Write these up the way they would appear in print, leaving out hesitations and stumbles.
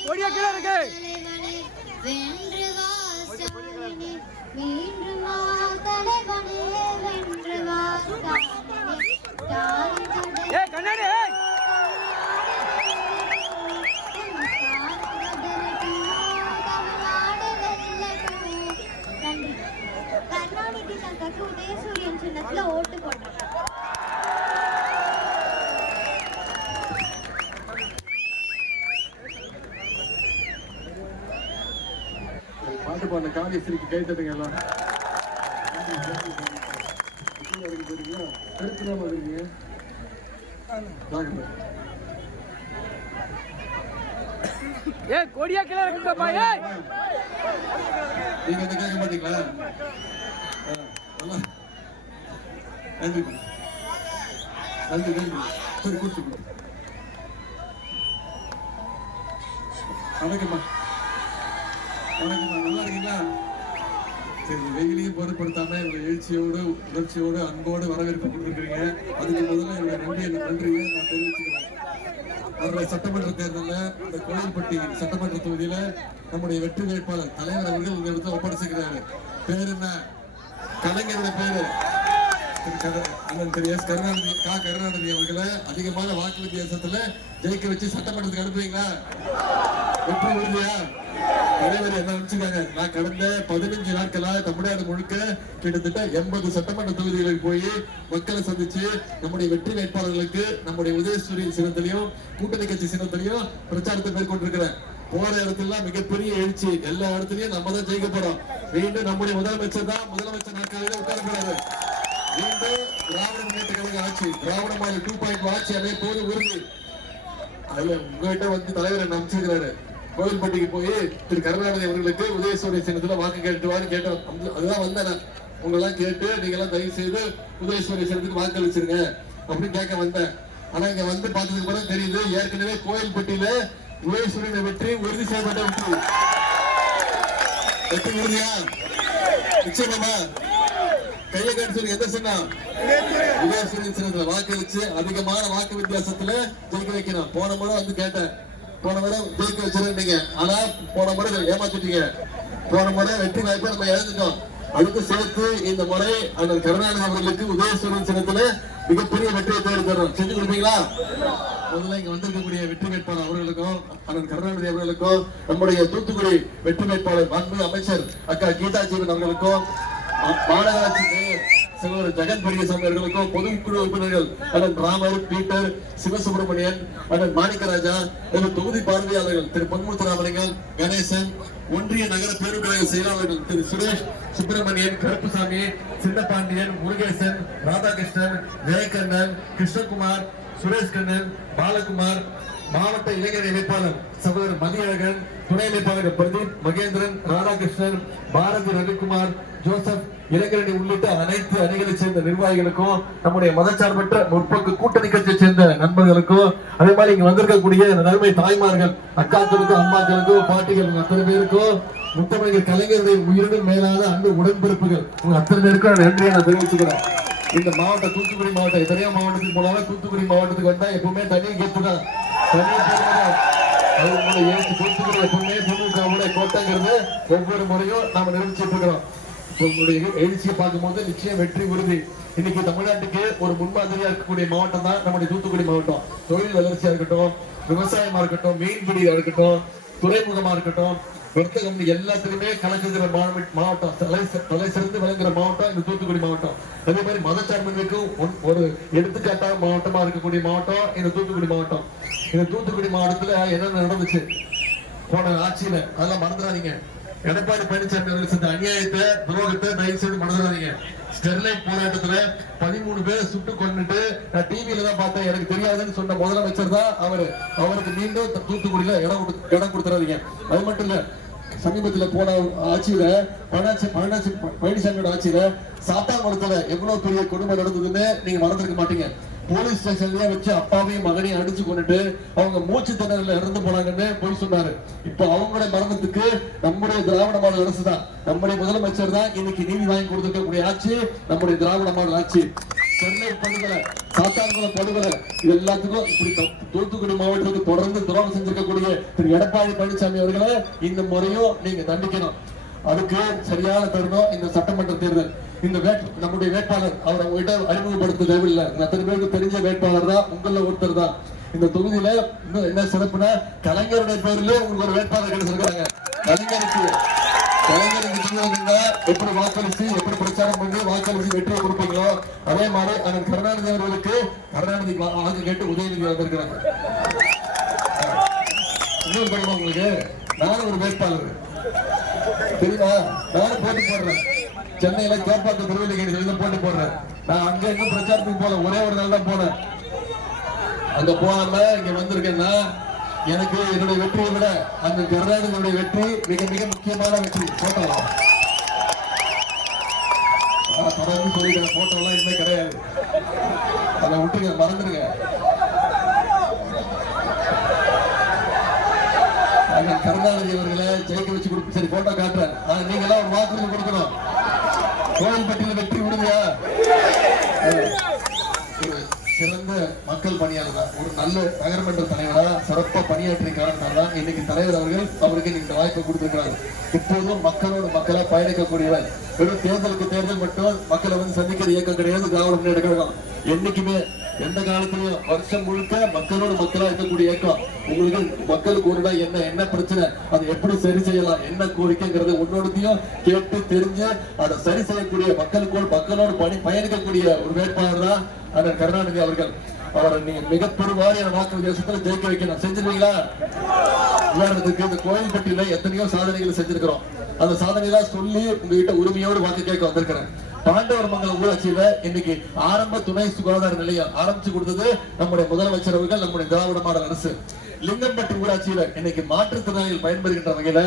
கொடியா கீழே இருக்கு. கண்ணாடி கருணாநிதி தாத்தாக்கு உதயசூரியன் சின்னத்துல ஓட்டு போட்டாங்க. பாட்டு பாடின காளியஸ்ரீக்கு கை தட்டுங்க எல்லாம். கொடியா கீழே இருக்குப்பா. நீங்க வந்து கேட்க மாட்டீங்களா? நன்றி நன்றி நன்றி. சரி கூட்டு வணக்கம்மா. வணக்கம்மா, நல்லா இருக்கீங்களா? சரி, வெயிலையும் பொருட்படுத்தாம இவங்க எழுச்சியோடு உணர்ச்சியோடு அன்போடு வரவேற்பு கொடுத்துருக்கீங்க. அதுக்கு முதல்ல என்னுடைய நன்றியை நான் தெரிவிச்சுக்கிறேன். வர்ற சட்டமன்ற தேர்தலில் இந்த கோயில்பட்டி சட்டமன்ற தொகுதியில நம்முடைய வெற்றி வேட்பாளர் தலைவர் அவர்கள் உங்க இடத்துல ஒப்படைச்சுக்கிறாரு. பேர் என்ன? கலைஞருடைய பேரு திரு எஸ் கருணாநிதி. கருணாநிதி அவர்களை அதிகமான வாக்கு வித்தியாசத்துல ஜெயிக்க வச்சு சட்டமன்றத்துக்கு அனுப்புவீங்களா? வெற்றி உறுதியா? தலைவர் என்ன நினைச்சுக்காங்க? நான் கடந்த 15 நாட்களா தமிழ்நாடு முழுக்க கிட்டத்தட்ட 80 சட்டமன்ற தொகுதிகளுக்கு போய் மக்களை சந்திச்சு நம்முடைய வெற்றி வேட்பாளர்களுக்கு நம்முடைய உதயசூரியன் சின்னத்திலையும் கூட்டணி கட்சி சின்னத்திலையும் பிரச்சாரத்தை மேற்கொண்டிருக்கிறேன். போற இடத்துல மிகப்பெரிய எழுச்சி. எல்லா இடத்துலயும் நம்ம தான் ஜெயிக்க போறோம். மீண்டும் நம்முடைய முதலமைச்சர் தான் முதலமைச்சர் நாட்களில் உட்கார போறாரு. மீண்டும் திராவிட முன்னேற்ற கழக ஆட்சி, திராவிட மாடல் 2.0 ஆட்சி அதே போது உறுதி. அதுல உங்ககிட்ட வந்து தலைவர் என்ன அமைச்சிருக்கிறாரு. கோவில்பட்டிக்கு போய் திரு கருணாநிதி அவர்களுக்கு உதயசூரியன் சின்னத்துல வாக்கு கேட்டோம். அதுதான் வந்தேன். உங்களெல்லாம் கேட்டு நீங்க எல்லாம் தயவு செய்து உதயசூரியன் சின்னத்துக்கு வாக்கு அளிச்சிருங்க அப்படின்னு கேட்க வந்தேன். ஆனா இங்க வந்து பார்த்ததுக்கு பிறகு தெரியுது, ஏற்கனவே கோவில்பட்டியில உதயசூரியனை வெற்றி உறுதி செய்யப்பட்ட வெற்றி உறுதியா? நிச்சயமா கையை கட்டி சொல்லி எந்த சின்னம்? உதயசூரியன் சின்னத்துல வாக்களிச்சு அதிகமான வாக்கு வித்தியாசத்துல ஜெயிக்க வைக்கணும். போன முறை வந்து கேட்டேன், போன முறை ஜெயிக்க வச்சிருந்தீங்க, ஆனா போன முறை ஏமாத்திட்டீங்க. போன முறை வெற்றி வாய்ப்பை நம்ம இழந்துட்டோம். அதுக்கு சேர்த்து இந்த முறை அந்த கருணாநிதி அவர்களுக்கு உதயசூரியன் சின்னத்துல மிகப்பெரிய வெற்றியை தேடி தரோம். செஞ்சு கொடுப்பீங்களா? முதல்ல இங்க வந்திருக்கக்கூடிய வெற்றி வேட்பாளர் அவர்களுக்கும் அண்ணன் கருணாநிதி அவர்களுக்கும், நம்முடைய தூத்துக்குடி வெற்றி வேட்பாளர் மாண்புமிகு அமைச்சர் அக்கா கீதா ஜீவன் அவர்களுக்கும், மாநகராட்சி மேயர் செல்வர் ஜெகன் பெரியசாமி அவர்களுக்கும், பொதுக்குழு உறுப்பினர்கள் அண்ணன் ராமர், பீட்டர், சிவசுப்பிரமணியன், அண்ணன் மாணிக்கராஜா, தொகுதி பார்வையாளர்கள் திரு பொன்முத்துராமலிங்கம், கணேசன், ஒன்றிய நகர பேருக்கழக செயலாளர்கள் திரு சுரேஷ், சுப்பிரமணியன், கருப்புசாமி, சின்னபாண்டியன், முருகேசன், ராதாகிருஷ்ணன், ஜெயகண்ணன், கிருஷ்ணகுமார், சுரேஷ் கண்ணன், பாலகுமார், மாவட்ட இளைஞர் இணைப்பாளர் சகோதரர் மதியழகன், துணை இணைப்பாளர் பிரதீப், மகேந்திரன், ராதாகிருஷ்ணன், பாரதி, ரவிக்குமார், ஜோசப், இளைஞரணி உள்ளிட்ட அனைத்து அணிகளை சேர்ந்த நிர்வாகிகளுக்கும், நம்முடைய மதச்சார்பற்ற முற்போக்கு கூட்டணி கட்சியை சேர்ந்த நண்பர்களுக்கும், அதே மாதிரி இங்க வந்திருக்கக்கூடிய நன்மை தாய்மார்கள், அக்காக்களுக்கும், அம்மாக்களுக்கும், பாட்டிகள் அத்தனை பேருக்கும், முத்தமிழர் கலைஞருடைய உயிரினும் மேலான அன்பு உடன்பிறப்புகள் உங்க அத்தனை பேருக்கும் நன்றியை நான் தெரிவிச்சுக்கிறேன். இந்த மாவட்டம் தூத்துக்குடி மாவட்டம் எத்தனையோ மாவட்டத்துக்கு போனாலும் தூத்துக்குடி மாவட்டத்துக்கு வந்தா எப்பவுமே தனி கேட்டு தான். தூத்துக்குடி எப்பவுமே திமுக கோட்டைங்கிறது ஒவ்வொரு முறையும் நாம நிரூபிச்சுட்டு இருக்கிறோம். உங்களுடைய எழுச்சியை பார்க்கும்போது நிச்சயம் வெற்றி உறுதி. இன்னைக்கு தமிழ்நாட்டுக்கு ஒரு முன்மாதிரியா இருக்கக்கூடிய மாவட்டம் தான் நம்முடைய தூத்துக்குடி மாவட்டம். தொழில் வளர்ச்சியா இருக்கட்டும், விவசாயமா இருக்கட்டும், மீன்பிடியா இருக்கட்டும், துறைமுகமா இருக்கட்டும், வர்த்தகம் எல்லாத்திலுமே கலக்குகிற மாவட்டம், தலை சிறந்து விளங்குற மாவட்டம் இந்த தூத்துக்குடி மாவட்டம். அதே மாதிரி மதச்சார்பின்மைக்கும் ஒரு எடுத்துக்காட்டான மாவட்டமா இருக்கக்கூடிய மாவட்டம் இந்த தூத்துக்குடி மாவட்டம். இந்த தூத்துக்குடி மாவட்டத்துல என்னென்ன நடந்துச்சு போன ஆட்சியில அதெல்லாம் மறந்துடாதீங்க. எடப்பாடி பழனிசாமி அவர்கள் செஞ்ச அநியாயத்தை, துரோகத்தை தயவு செய்து மறந்துடாதீங்க. ஸ்டெர்லைட் போராட்டத்துல 13 பேரை சுட்டு கொண்டுட்டு நான் டிவியில தான் பார்த்தேன், எனக்கு தெரியாதுன்னு சொன்ன முதலமைச்சர் தான் அவரு. அவருக்கு மீண்டும் தூத்துக்குடியில இடம் கொடுத்துறாதீங்க. அது மட்டும் இல்ல, சமீபத்துல போன ஆட்சியில பழனிசாமியோட ஆட்சியில சாத்தாங்குளத்துல எவ்வளவு பெரிய கொடுமை நடந்ததுன்னு நீங்க மறந்துருக்க மாட்டீங்க. போலீஸ் ஸ்டேஷன்ல வச்சு அப்பாவையும் மகனையும் அடிச்சு கொண்டுட்டு அவங்க மூச்சு திணறல இறந்து போனாங்கன்னு போய் சொன்னாரு. இப்ப அவங்களுடைய மரணத்துக்கு நம்முடைய திராவிட மாடல் அரசு தான், நம்முடைய முதலமைச்சர் தான் இன்னைக்கு நீதி வாங்கி கொடுத்துருக்கக்கூடிய ஆட்சி நம்முடைய திராவிட மாடல் ஆட்சி. ஸ்டெர்லைட் படுகொலை, சாத்தான்குளம் படுகொலை, இது எல்லாத்துக்கும் இப்படி தூத்துக்குடி மாவட்டத்துக்கு தொடர்ந்து துரோகம் செஞ்சிருக்கக்கூடிய திரு எடப்பாடி பழனிசாமி அவர்களை இந்த முறையும் நீங்க தண்டிக்கணும். அதுக்கு சரியான தருணம் இந்த சட்டமன்ற தேர்தல். இந்த நம்முடைய வேட்பாளர் அவர் உங்ககிட்ட அறிமுகப்படுத்த தேவையில்லை, அத்தனை பேருக்கு தெரிஞ்ச வேட்பாளர் தான், உங்கள ஒருத்தர் தான். இந்த தொகுதியில இன்னும் என்ன சிறப்புனா கலைஞருடைய பேரிலே உங்களுக்கு ஒரு வேட்பாளர் கிடைச்சிருக்காங்க. கலைஞருக்கு எப்படி வாக்களிச்சு எப்படி பிரச்சாரம் பண்ணி வாக்களிச்சு வெற்றியை கொடுப்பீங்களோ அதே மாதிரி அண்ணன் கருணாநிதி அவர்களுக்கு கருணாநிதி வாக்கு கேட்டு உதயநிதி வந்திருக்கிறாங்க. இன்னொரு தெரியுமா உங்களுக்கு, நானும் ஒரு வேட்பாளர் தெரியுமா, நானும் போட்டி போடுறேன். சென்னையில கேப்பாக்க திருவள்ளிக்கேணி போட்டி போடுறேன். நான் அங்க இன்னும் பிரச்சாரத்துக்கு போல ஒரே ஒரு நாள் தான் போனேன். அங்க போகாம இங்க வந்திருக்கேன்னா எனக்கு என்னுடைய வெற்றியை விட அந்த கருணாநிதியுடைய வெற்றி மிக மிக முக்கியமான வெற்றி. போட்டோ தொடர்ந்து சொல்லிட்டேன், போட்டோ எல்லாம் இனிமே கிடையாது, அதை விட்டுருங்க, மறந்துருங்க. கருணாநிதி அவர்களை ஜெயிக்க வச்சு கொடுத்து சரி போட்டோ காட்டுறேன். நீங்க எல்லாம் ஒரு வாக்குறுதி கொடுக்கணும். கோயில்பட்டியில வெற்றி விடுங்க. சிறந்த மக்கள் பணியாளர் தான், ஒரு நல்ல நகரமன்ற தலைவரா சிறப்பா பணியாற்றிய காரணத்தால் தான் இன்னைக்கு தலைவர் அவர்கள் அவருக்கு இந்த வாய்ப்பை கொடுத்திருக்கிறார். இப்போதும் மக்களோடு மக்களா பயணிக்கக்கூடியவர். வெறும் தேர்தலுக்கு தேர்தல் மட்டும் மக்களை வந்து சந்திக்கிற இயக்கம் கிடையாது திராவிட முன்னேற்ற கழகம். என்னைக்குமே எந்த காலத்திலையும் வருஷம் முழுக்க மக்களோடு மக்களா இருக்கக்கூடிய இயக்கம். உங்களுக்கு மக்களுக்கு ஒருடா என்ன பிரச்சனை, அதை எப்படி சரி செய்யலாம், என்ன கோரிக்கைங்கிறது ஒன்னொருத்தையும் கேட்டு தெரிஞ்சு அதை சரி செய்யக்கூடிய மக்களோடு பயணிக்கக்கூடிய ஒரு வேட்பாளர் தான் அண்ணன் கருணாநிதி அவர்கள். அவரை நீங்க மிக பெருவாரியான வாக்கு வித்தியாசத்துல ஜெயிக்க வைக்கணும். செஞ்சிருவீங்களா? உதாரணத்துக்கு இந்த கோயில்பட்டியில எத்தனையோ சாதனைகளை செஞ்சிருக்கிறோம். அந்த சாதனையெல்லாம் சொல்லி உங்ககிட்ட உரிமையோடு வாக்கு கேட்க வந்திருக்கிறேன். பாண்டவர்மங்கலம் ஊராட்சியில இன்னைக்கு ஆரம்ப துணை சுகாதார நிலையம் ஆரம்பிச்சு கொடுத்தது நம்முடைய முதலமைச்சர் அவர்கள், நம்முடைய திராவிட மாடல் அரசு. லிங்கம்பட்டி ஊராட்சியில இன்னைக்கு மாற்றுத்திறனாளிகள் பயன்பெறுகின்ற வகையில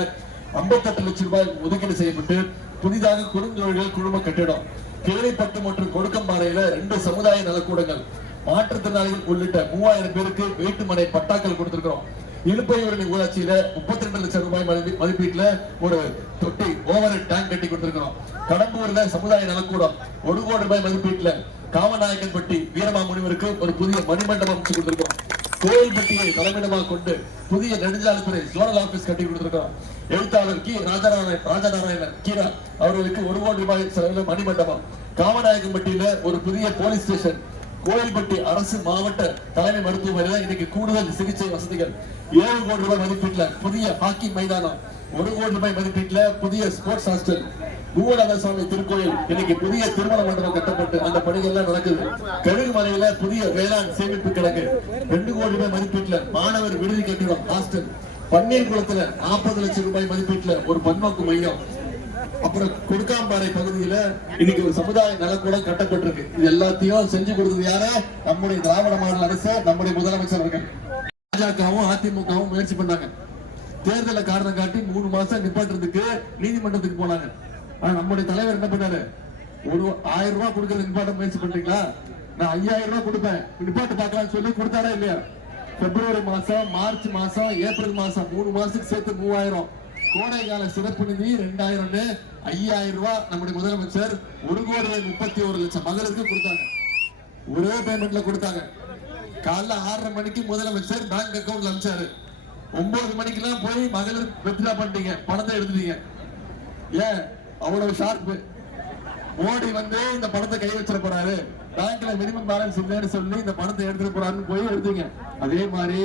58 லட்சம் ரூபாய் ஒதுக்கீடு செய்யப்பட்டு புதிதாக குறுந்தொழில்கள் குழும கட்டிடம், கேளிப்பட்டு மற்றும் கொடுக்கம்பாறையில 2 சமுதாய நலக்கூடங்கள், மாற்றுத்திறனாளிகள் உள்ளிட்ட 3000 பேருக்கு வீட்டுமனை பட்டாக்கள் கொடுத்திருக்கிறோம். இழுப்பையூரணி ஊராட்சியில 32 லட்சம் ரூபாய் மதிப்பீட்டுல ஒரு தொட்டி ஓவர் டேங்க் கட்டி கொடுத்திருக்கிறோம். கடம்பூர்ல சமுதாய நலக்கூடம் 1 கோடி ரூபாய் மதிப்பீட்டுல காமநாயக்கன்பட்டி வீரமாமுனிவருக்கு ஒரு புதிய மணிமண்டபம் அமைச்சு கொடுத்திருக்கிறோம். கோயில்பட்டியை தலைமையிடமாக கொண்டு புதிய நெடுஞ்சாலைத்துறை ஜோனல் ஆபீஸ் கட்டி கொடுத்திருக்கிறோம். எழுத்தாளர் ராஜநாராயணன் கீரா அவர்களுக்கு 1 கோடி ரூபாய் செலவில் மணிமண்டபம். காமநாயக்கன்பட்டியில ஒரு புதிய போலீஸ் ஸ்டேஷன். கோயில்பட்டி அரசு மாவட்ட தலைமை மருத்துவமனையில இன்னைக்கு கூடுதல் சிகிச்சை வசதிகள். 7 கோடி ரூபாய் மதிப்பீட்டுல புதிய ஹாக்கி மைதானம். 1 கோடி ரூபாய் மதிப்பீட்டுல புதிய ஸ்போர்ட்ஸ் ஹாஸ்டல். பூவநாத சுவாமி திருக்கோயில் இன்னைக்கு புதிய திருமண மண்டபம் கட்டப்பட்டு அந்த பணிகள் எல்லாம் நடக்குது. கழுகுமலையில புதிய வேளாண் சேமிப்பு கிடங்கு. 2 கோடி ரூபாய் மதிப்பீட்டுல மாணவர் விடுதி கட்டிடம் ஹாஸ்டல். பன்னீர்குளத்துல 40 லட்சம் ரூபாய் மதிப்பீட்டுல ஒரு பன்நோக்கு மையம். அப்புறம் கொடுக்காம்பாறை பகுதியில இன்னைக்கு ஒரு சமுதாய நலக்கூடம் கட்டப்பட்டிருக்கு. இது எல்லாத்தையும் செஞ்சு கொடுத்தது யாரு? நம்முடைய திராவிட மாடல் அரசு, நம்முடைய முதலமைச்சர் அவர்கள். பாஜகவும் அதிமுகவும் முயற்சி பண்ணாங்க. தேர்தலை காரணம் காட்டி 3 மாசம் நிப்பாட்டுறதுக்கு நீதிமன்றத்துக்கு போனாங்க. ஆனா நம்முடைய தலைவர் என்ன பண்ணாரு? 1000 ரூபாய் கொடுக்கறது நிப்பாட்ட முயற்சி பண்றீங்களா, நான் 5000 ரூபாய் கொடுப்பேன், நிப்பாட்டு பார்க்கலாம் சொல்லி கொடுத்தாரா இல்லையா? பிப்ரவரி மாசம், மார்ச் மாசம், ஏப்ரல் மாசம் 3 மாசத்துக்கு சேர்த்து 3000. கோடை கால சிறப்பு நிதி 2000, 5000 ரூபாய் நம்முடைய முதலமைச்சர் 1,31,00,000 மகளிருக்கு கொடுத்தாங்க. ஒரே பேமெண்ட்ல கொடுத்தாங்க. காலைல 6:30 மணிக்கு முதலமைச்சர் பேங்க் அக்கவுண்ட்ல அனுப்பிச்சாரு. 9 மணிக்கெல்லாம் போய் மகளிர் வித்ட்ரா பண்ணிட்டீங்க, பணத்தை எடுத்துட்டீங்க. ஏன் அவ்வளவு ஷார்ப்? மோடி வந்து இந்த பணத்தை கை வச்சிட போறாரு, பேங்க்ல மினிமம் பேலன்ஸ் இல்லைன்னு சொல்லி இந்த பணத்தை எடுத்துட்டு போறாருன்னு போய் எடுத்தீங்க. அதே மாதிரி